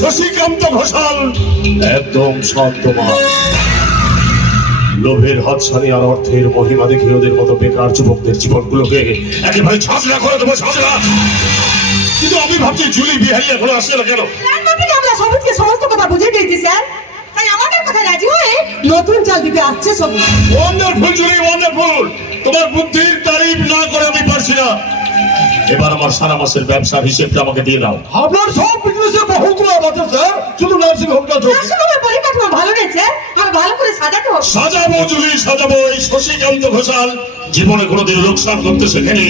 শশীকান্ত ঘোষাল একদম শান্তমা। লোভের হাতছানি আর অর্থের মহিমা দেখে ওদের মতো বেকার যুবকদের জীবনগুলোকে একেবারে ছাঁচড়া করে দেবো, ছাঁচড়া। কিন্তু আমি ভাবছি জুলি বিহারি এখনো আসছে না কেন? আমরা সবুজকে সমস্ত কথা বুঝিয়ে দিয়েছি স্যার, তাই আমাদের কথা রাজি হয়ে নতুন চাল দিতে আসছে সবুজ। Wonderful Julie, wonderful. তোমার বুদ্ধির তারিফ না করে আমি পারছি না। এবার আমার সারা মাসের ব্যবসার হিসেবটা আমাকে দিয়ে দাও। আপনার সব বিজনেসে বহুত লাভ আছে স্যার, শুধু নার্সিং হোমটা নার্সিং হোমের পরিকাঠামো ভালো নেই স্যার, আর ভালো করে সাজাতে হবে। সাজাবো জুলি, সাজাবো। এই শশীকান্ত ঘোষাল জীবনে কোনোদিন লোকসান করতে শেখেনি।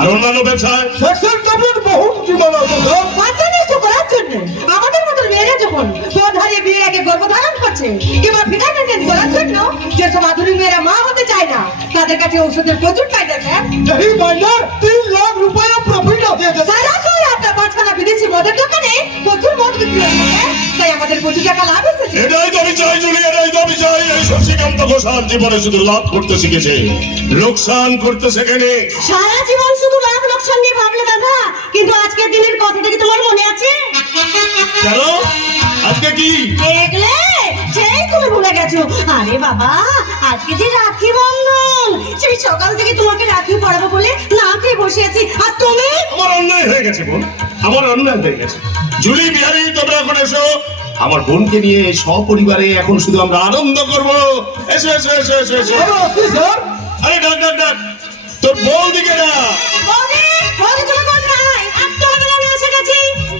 আর অন্যান্য ব্যবসায় সেক্সের ট্যাবলেট বহুত ডিমান্ড আছে স্যার। বাচ্চা নষ্ট করার জন্য আমাদের মতো মেয়েরা যখন পথ হারিয়ে বিয়ের আগে গর্ভধারণ করছে কিংবা ফিগার মেনটেন করার জন্য যেসব আধুনিক মেয়েরা মা হতে চায় না, তাদের কাছে ঔষধের প্রচুর কায়দা স্যার। এই মাইনে 3 লাখ রুপিয়া প্রফিট আছে স্যার। সরাসরি আপনার পাঁচখানা বিদেশি মদের দোকানে প্রচুর মদ বিক্রি হচ্ছে, তাই আমাদের প্রচুর টাকা লাভ এসেছে। এটাই তো আমি চাই জুলি, এটাই তো আমি চাই। এই শশীকান্ত ঘোষাল জীবনে শুধু লাভ করতে শিখেছে, লোকসান করতে শেখেনি। সারা জীবন শুধু লাভ লোকসান নিয়ে ভাবলে দাদা, কিন্তু আজকের দিনের কথাটা কি তোমার মনে আছে? কেন? আজকে কি দেখলে সেই তুমি ভুলে গেছো। আরে বাবা, আজকে যে রাখি বন্ধন, সেই সকাল থেকে তোমাকে রাখি পরাবো বলে না খেয়ে বসে আছি, আর তুমি? আমার অন্যায় হয়ে গেছে বোন, আমার অন্যায় হয়ে গেছে। জুলি বিহারি তোমরা এখন এসো, আমার বোনকে নিয়ে সপরিবারে এখন শুধু আমরা আনন্দ করবো। এসো এসো এসো এসো এসো। আরে আসছি স্যার। আরে ডাক ডাক ডাক, তোর বৌদিকে না। বৌদি, বৌদি তুমি কোথায়? আর তোমাদের আমি এসে গেছি।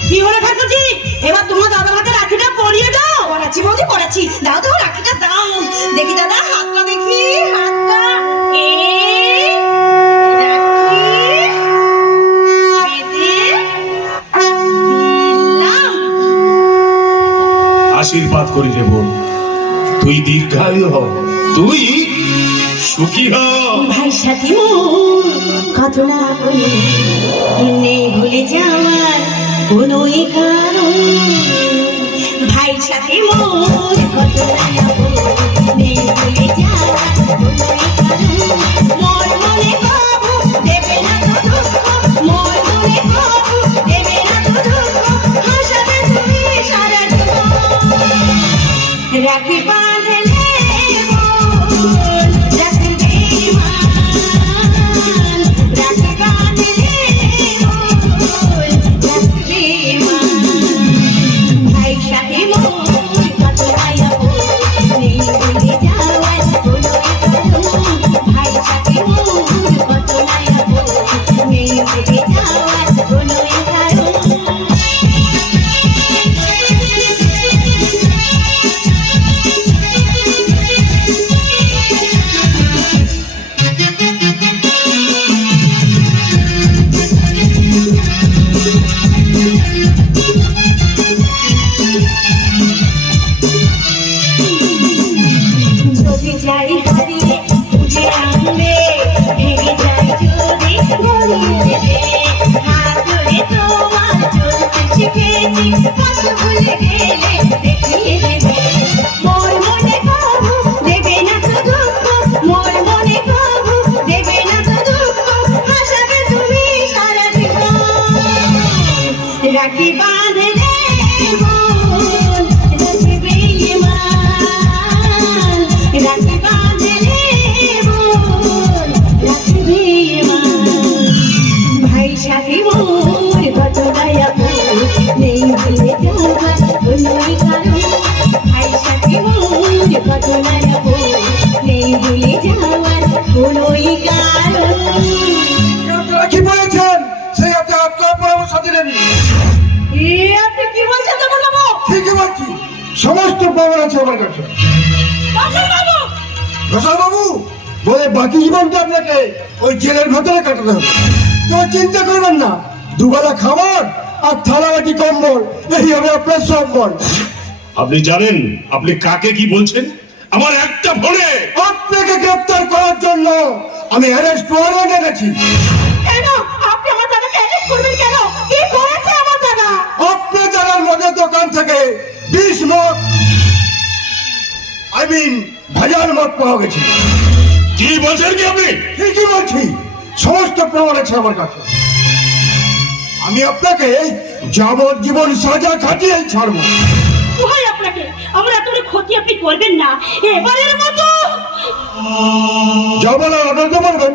কি হলো ঠাকুরজি, এবার তোমার দাদার হাতে রাখিটা পরিয়ে দাও। পড়াচ্ছি বৌদি, পড়াচ্ছি। দাও দাও, রাখিটা দাও। দেখি দাদা, হাতটা দেখি, হাতটা। আশীর্বাদ করি রে বোন, তুই দীর্ঘায়ু হ, তুই সুখী হ। ভাই সাথী কত না বলে নেই ভুলে যাওয়ার কোনো কারণ। ভাই সাথে মোর কত না নেই ভুলে যাওয়ার কোনো কারণ। মোর মনে কবু দেবে না তো দুঃখ, মোর মনে কবু দেবে না তো দুঃখ, হাসাবে তুমি সারা জীবন। রাখি বাঁধলে মন রাখবে মান, রাখি বাঁধলে মন রাখবে মান। ভাই সাথে মোর কত আয়াবো নেই ভুলে যাওয়ার কোনো কারণ। ভাই সাথে মোর কত আয়াবো নেই ভুলে যাওয়ার কোনো কারণ। যদি যাই হারিয়ে খুঁজে আনবে, ভেঙে যাই যদি গড়িয়ে দেবে। হাত ধরে তোমার চলতে শিখেছি, কত ভুলে গেলে দেখিয়ে দেবে। মোর মনে কবু দেবে না তো দুঃখ, মোর মনে কবু দেবে না তো দুঃখ, হাসাবে তুমি সারা জীবন। রাখি বাঁধলে মন রাখবে মান, রাখি বাঁধলে মন রাখবে মান। ভাই সাথী মোর কত দয়াবো নেই ভুলে যাওয়ার কোনো কারণ। ভাই সাথী মোর কত দয়াবো নেই ভুলে যাওয়ার কোনো কারণ। আপনারা কি বলেছেন সেই হাতে আপনার পরামর্শ দিলেন? আপনি কি বলছেন তখন বাবু? ঠিকই বলছি, সমস্ত প্রমাণ আছে আমার কাছে। ঘোষাল বাবু বলে বাকি জীবনটা আপনাকে ওই জেলের ভেতরে কাটাতে হবে। তো চিন্তা করবেন না, দুবেলা খাবার আর থালাবাটি কম্বল, এই হবে আপনার সম্বল। আপনি জানেন আপনি কাকে কি বলছেন? আমার একটা ফোনে আপনাকে গ্রেপ্তার করার জন্য আমি অ্যারেস্ট ওয়ারেন্ট এনেছি। কেন আপনি আমার দাদাকে অ্যারেস্ট করবেন কেন? কি করেছে আমার দাদা? আপনি জানার মদের দোকান থেকে 20 মদ ভেজাল মদ পাওয়া গেছে। কি বলছেন কি আপনি? ঠিকই বলছি, সমস্ত প্রমাণ আছে আমার কাছে। আমি আপনাকে যাবজ্জীবন সাজা খাটিয়ে ছাড়বো। ভয় আপনাকে, আমার এত বড় ক্ষতি আপনি করবেন না, এবারের মতো। যাবেন আর অর্ডার করবেন?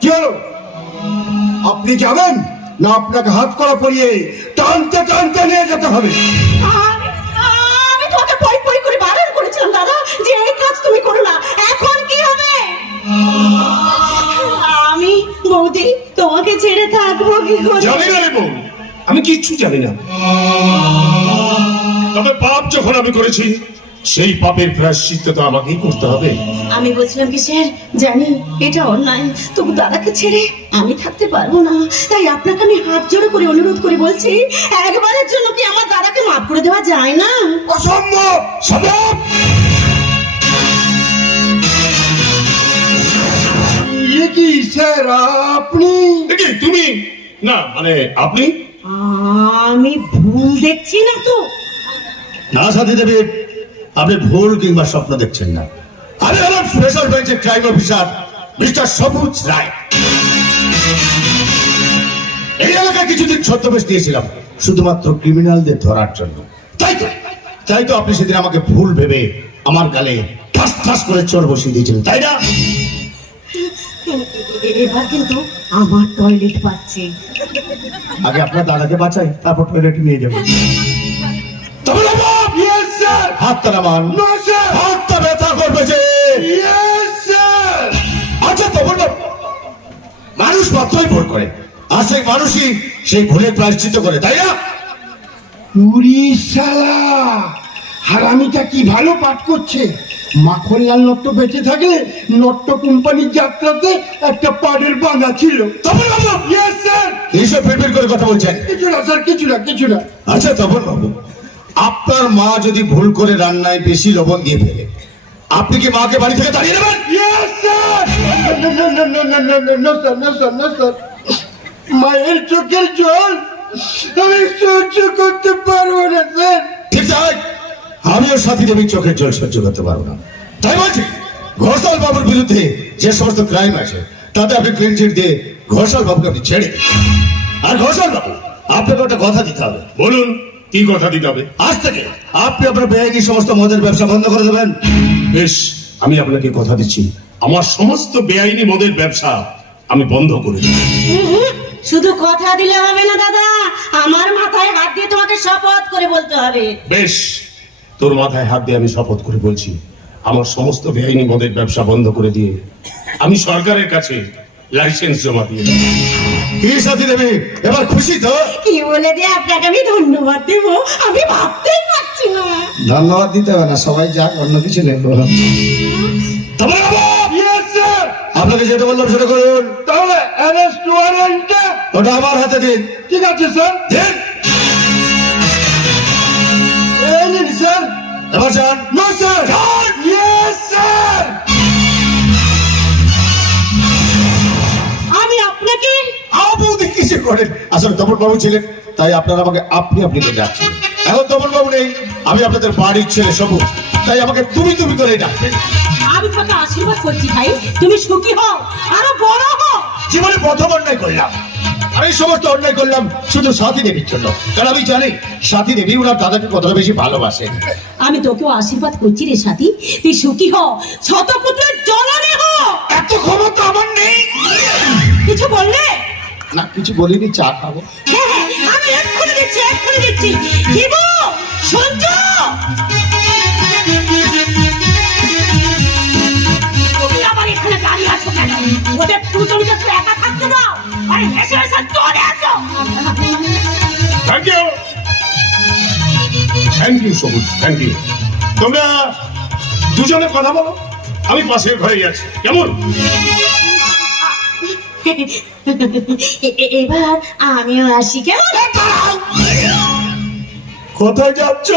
কি হলো, আপনি যাবেন না আপনাকে হাত করা পরিয়ে টানতে টানতে নিয়ে যেতে হবে? আমি তোমাকে পই পই করে বারণ করেছিলাম দাদা যে এই কাজ তুমি করো না। এখন কি হবে? আমি বৌদি তোমাকে ছেড়ে থাকবো কি করে? জানি না রে বোন, আমি কিচ্ছু জানি না। তবে পাপ যখন আমি করেছি, সেই পাপের প্রায়শ্চিত্ত তো আমাকেই করতে হবে। আমি বলছিলাম কি স্যার, জানি এটা অন্যায়, তবু দাদাকে ছেড়ে আমি থাকতে পারবো না। তাই আপনাকে আমি হাত জোড়ে করে অনুরোধ করে বলছি, একবারের জন্য কি আমার দাদাকে মাফ করে দেওয়া যায় না? অসম্ভব, সম্ভব। ইয়ে কি স্যার, আপনি? দেখি তুমি না, মানে আপনি? আমি ভুল দেখছি না তো? না সাথী দেবী, আপনি ভুল কিংবা স্বপ্ন দেখছেন না। আমি আমার স্পেশাল ব্রাঞ্চের ক্রাইম অফিসার মিস্টার সবুজ রায়। এই এলাকায় কিছুদিন ছদ্মবেশ দিয়েছিলাম শুধুমাত্র ক্রিমিনালদের ধরার জন্য। তাই তো আপনি সেদিন আমাকে ভুল ভেবে আমার গালে ঠাস ঠাস করে চোর বসিয়ে দিয়েছিলেন, তাই না? এবার কিন্তু আমার টয়লেট পাচ্ছে। আগে আপনার দাদাকে বাঁচাই, তারপর টয়লেটে নিয়ে যাবো। তবে ইয়েস স্যার। হাতটা নামান। No sir. হাতটা ব্যথা করবে যে। Yes sir. আচ্ছা তো বলবো, মানুষ মাত্রই ভুল করে, আর সেই মানুষই সেই ভুলের প্রায়শ্চিত্ত করে, তাই না? উড়ি শালা, হারামিটা কি ভালো পাঠ করছে। মাখনলাল নট্ট বেঁচে থাকলে নট্ট কোম্পানির যাত্রাতে একটা পাড়ের বাঁধা ছিল। তপন বাবু, ইয়েস স্যার। এইসব ফেরফের করে কথা বলছেন? কিছু না স্যার, কিছু না, কিছু না। আচ্ছা তপন বাবু, আপনার মা যদি ভুল করে রান্নায় বেশি লবণ দিয়ে ফেলে, আপনি কি মাকে বাড়ি থেকে তাড়িয়ে দেবেন? Yes sir. No sir, no sir, no sir. মায়ের চোখের জল আমি সহ্য করতে পারবো না স্যার। ঠিক তাই, আমিও সাথী দেবীর চোখের জল সহ্য করতে পারবো না। তাই বলছি, ঘোষাল বাবুর বিরুদ্ধে যে সমস্ত ক্রাইম আছে তাতে আপনি ক্লিন চিট দিয়ে ঘোষাল বাবুকে আপনি ছেড়ে দিন। আর ঘোষাল বাবু, আপনাকে একটা কথা দিতে হবে। বলুন, কি কথা দিতে হবে? আজ থেকে আপনি আপনার বেআইনি সমস্ত মদের ব্যবসা বন্ধ করে দেবেন। বেশ, আমি আপনাকে কথা দিচ্ছি, আমার সমস্ত বেআইনি মদের ব্যবসা আমি বন্ধ করে দেব। শুধু কথা দিলে হবে না দাদা, আমার মাথায় হাত দিয়ে তোমাকে শপথ করে বলতে হবে। বেশ, তোর মাথায় হাত দিয়ে আমি শপথ করে বলছি, আমার সমস্ত বেআইনি মদের ব্যবসা বন্ধ করে দিয়ে আমি সরকারের কাছে লাইসেন্স জমা দিয়ে দেব। কি সাথী দেবী, এবার খুশি তো? কি বলে যে আপনাকে আমি ধন্যবাদ দেবো আমি ভাবতেই পারছি না। ধন্যবাদ দিতে হবে না, সবাই যাক, অন্য কিছু নেই। তবে ইয়েস স্যার। আপনাকে যেটা বললাম সেটা করুন। তাহলে অ্যারেস্ট ওয়ারেন্টটা? ওটা আমার হাতে দিন। ঠিক আছে স্যার। দিন। এই নিন স্যার। এবার যান। No sir. Yes sir. আমি আপনাকে বৌদি কিসে করেন? আসলে তপন বাবু ছিলেন, তাই আপনারা আমাকে আপনি আপনি করে ডাকছেন। এখন তপন বাবু নেই, আমি আপনাদের বাড়ির ছেলে সবুজ, তাই আমাকে তুমি তুমি করে ডাকবেন। আমি তোকে আশীর্বাদ করছি ভাই, তুমি সুখী হও, আরো বড় হও। জীবনে প্রথম অন্যায় করলাম, আর এই সমস্ত অন্যায় করলাম শুধু সাথী দেবীর জন্য, কারণ আমি জানি সাথী দেবী ওনার দাদাকে কতটা বেশি ভালোবাসেন। আমি তোকেও আশীর্বাদ করছি রে সাথী, তুই সুখী হও, শতপুত্রের জননী হও। এত ক্ষমতা আমার নেই। কিছু বললে? না, কিছু বলিনি, চা খাবো। হ্যাঁ হ্যাঁ, আমি এক্ষুনি দিচ্ছি, এক্ষুনি দিচ্ছি। কি গো, শুনছো? তুমি আবার এখানে দাঁড়িয়ে আছো কেন? ওদের তুমি তো একা থাকতে দাও, আরে এসে এসে চলে আসো। থ্যাংক ইউ, থ্যাংক ইউ সবুজ, থ্যাংক ইউ। তোমরা দুজনে কথা বলো, আমি পাশের ঘরে আছি, কেমন? এবার আমিও আসি কেমন? কোথায় যাচ্ছ?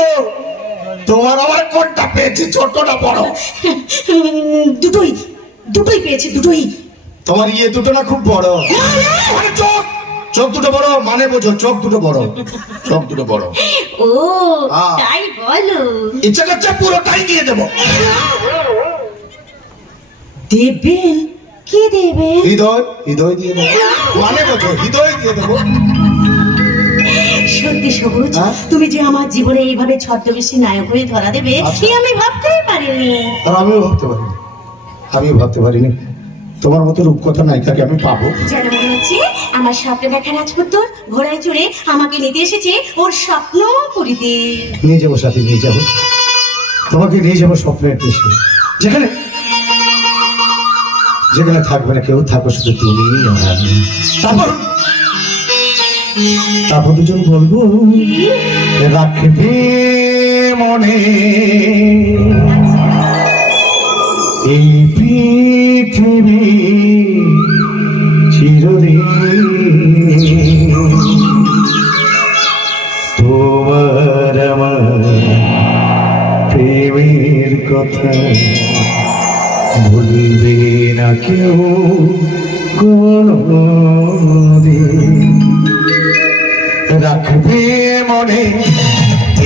তোমার আমার কোনটা পেয়েছি, ছোট না বড়? দুটোই দুটোই পেয়েছি, দুটোই। তোমার ইয়ে দুটো না খুব বড়? আরে চোখ, চোখ দুটো বড় মানে বোঝো, চোখ দুটো বড়, চোখ দুটো বড়। ও হ্যাঁ। তাই বলো। ইচ্ছা করছে পুরোটাই দিয়ে দেবো। দেবেন? কি দেবেন? হৃদয়, হৃদয় দিয়ে দেবো মানে বোঝো, হৃদয় দিয়ে দেবো। সত্যি সবুজ, হ্যাঁ? তুমি যে আমার জীবনে এইভাবে ছদ্মবেশী নায়ক হয়ে ধরা দেবে আচ্ছা। এ আমি ভাবতেই পারিনি। আর আমিও ভাবতে পারিনি তোমার মতো রূপকথা নায়িকাকে আমি পাবো। যেন মনে হচ্ছে আমার স্বপ্নে দেখা রাজপুত্র ঘোড়ায় চড়ে আমাকে নিতে এসেছে ওর স্বপ্ন পুরীতে। নিয়ে যাবো সাথে, নিয়ে যাবো তোমাকে, নিয়ে যাবো স্বপ্নের দেশে, যেখানে যেখানে থাকবে না কেউ, থাকো শুধু তুমি আর আমি। তারপর দুজন বলবো রাখবে মনে এই পৃথিবী চিরদিন, তোমার আমার প্রেমের কথা ভুলবে না কেউ কোনদিন। রাখবে মনে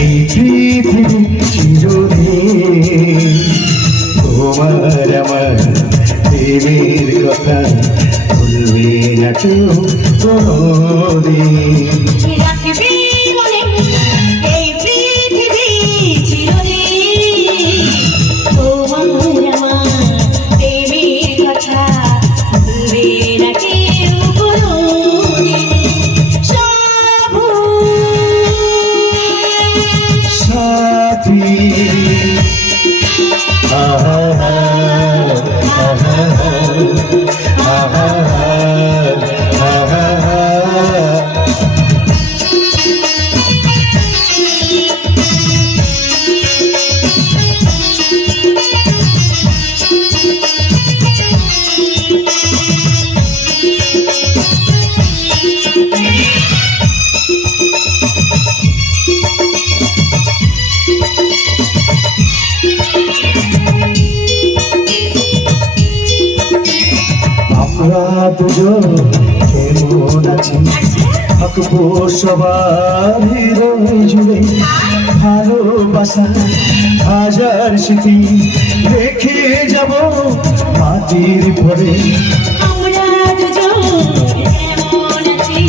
এই পৃথিবী চিরদিন, তোমার আমার প্রেমের কথা ভুলবে না কেউ কোনদিন। রাখবে মনে এই পৃথিবী চিরদিন, তোমার আমার প্রেমের কথা ভুলবে না কেউ কোনদিন। সাথী আমরা দুজন কেমন আছি, থাকবো সবার হৃদয় জুড়ে, ভালোবাসা হাজার স্মৃতি রেখে যাব মাটির পরে। আমরা দুজন এমন আছি,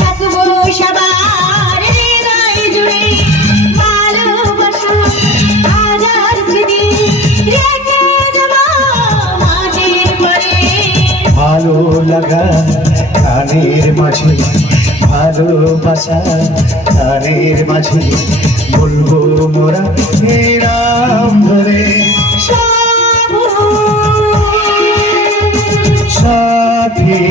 থাকবো সবার হৃদয় জুড়ে, ভালোবাসা হাজার স্মৃতি রেখে যাব মাটির পরে। ভালো লাগা গানের মাঝে, ভালোবাসা গানের মাঝে, বলবো মোরা এই নাম ধরে। সাথী